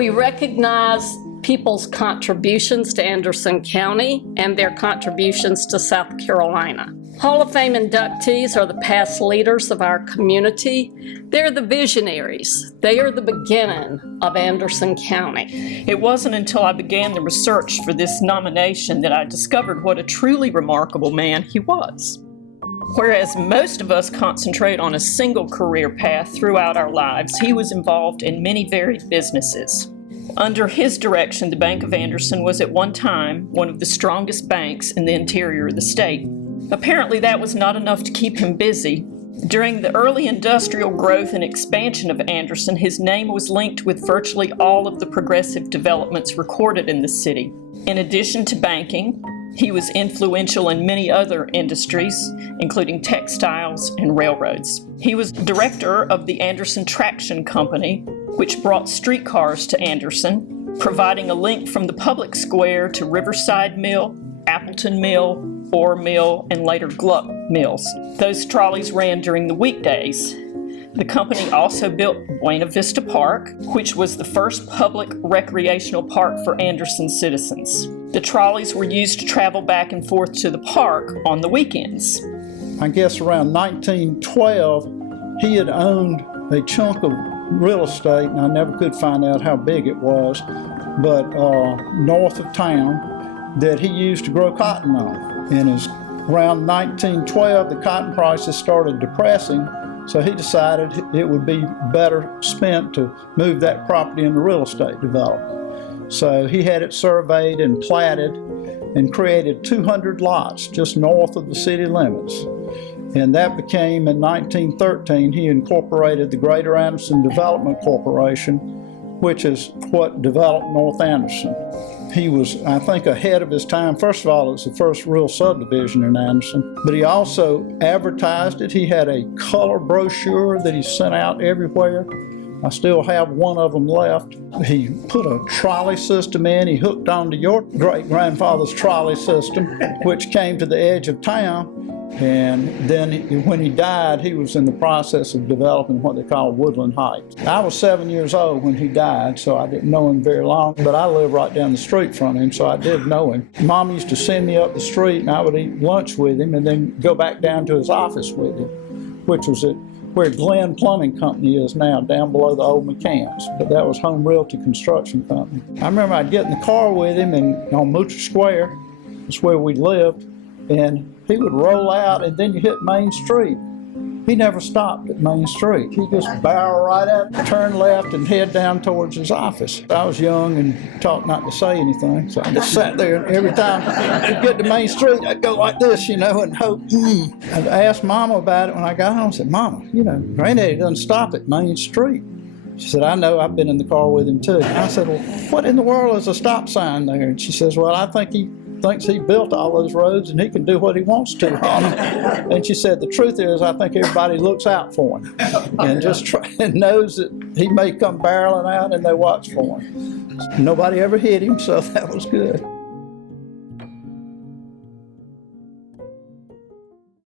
We recognize people's contributions to Anderson County and their contributions to South Carolina. Hall of Fame inductees are the past leaders of our community. They're the visionaries. They are the beginning of Anderson County. It wasn't until I began the research for this nomination that I discovered what a truly remarkable man he was. Whereas most of us concentrate on a single career path throughout our lives, he was involved in many varied businesses. Under his direction, the Bank of Anderson was at one time one of the strongest banks in the interior of the state. Apparently, that was not enough to keep him busy. During the early industrial growth and expansion of Anderson, his name was linked with virtually all of the progressive developments recorded in the city. In addition to banking, he was influential in many other industries, including textiles and railroads. He was director of the Anderson Traction Company, which brought streetcars to Anderson, providing a link from the public square to Riverside Mill, Appleton Mill, Orr Mill, and later Gluck Mills. Those trolleys ran during the weekdays. The company also built Buena Vista Park, which was the first public recreational park for Anderson citizens. The trolleys were used to travel back and forth to the park on the weekends. I guess around 1912, he had owned a chunk of real estate, and I never could find out how big it was, but north of town, that he used to grow cotton on. And around 1912, the cotton prices started depressing, so he decided it would be better spent to move that property into real estate development. So he had it surveyed and platted and created 200 lots just north of the city limits. And that became, in 1913, he incorporated the Greater Anderson Development Corporation, which is what developed North Anderson. He was, I think, ahead of his time. First of all, it was the first real subdivision in Anderson, but he also advertised it. He had a color brochure that he sent out everywhere. I still have one of them left. He put a trolley system in. He hooked onto your great-grandfather's trolley system, which came to the edge of town. And then when he died, he was in the process of developing what they call Woodland Heights. I was 7 years old when he died, so I didn't know him very long, but I lived right down the street from him, so I did know him. Mom used to send me up the street, and I would eat lunch with him and then go back down to his office with him, which was at where Glenn Plumbing Company is now, down below the old McCann's. But that was Home Realty Construction Company. I remember I'd get in the car with him and on Moocher Square, that's where we lived, and he would roll out, and then you hit Main Street. He never stopped at Main Street. He just barreled right out, turn left, and head down towards his office. I was young and taught not to say anything, so I just sat there, and every time I'd get to Main Street, I'd go like this, you know, and hope. I'd ask Mama about it when I got home. I said, Mama, you know, Granddaddy doesn't stop at Main Street. She said, I know, I've been in the car with him too. I said, well, what in the world is a stop sign there? And she says, well, I think he thinks he built all those roads and he can do what he wants to on them. And she said, the truth is, I think everybody looks out for him and just and knows that he may come barreling out and they watch for him. Nobody ever hit him, so that was good.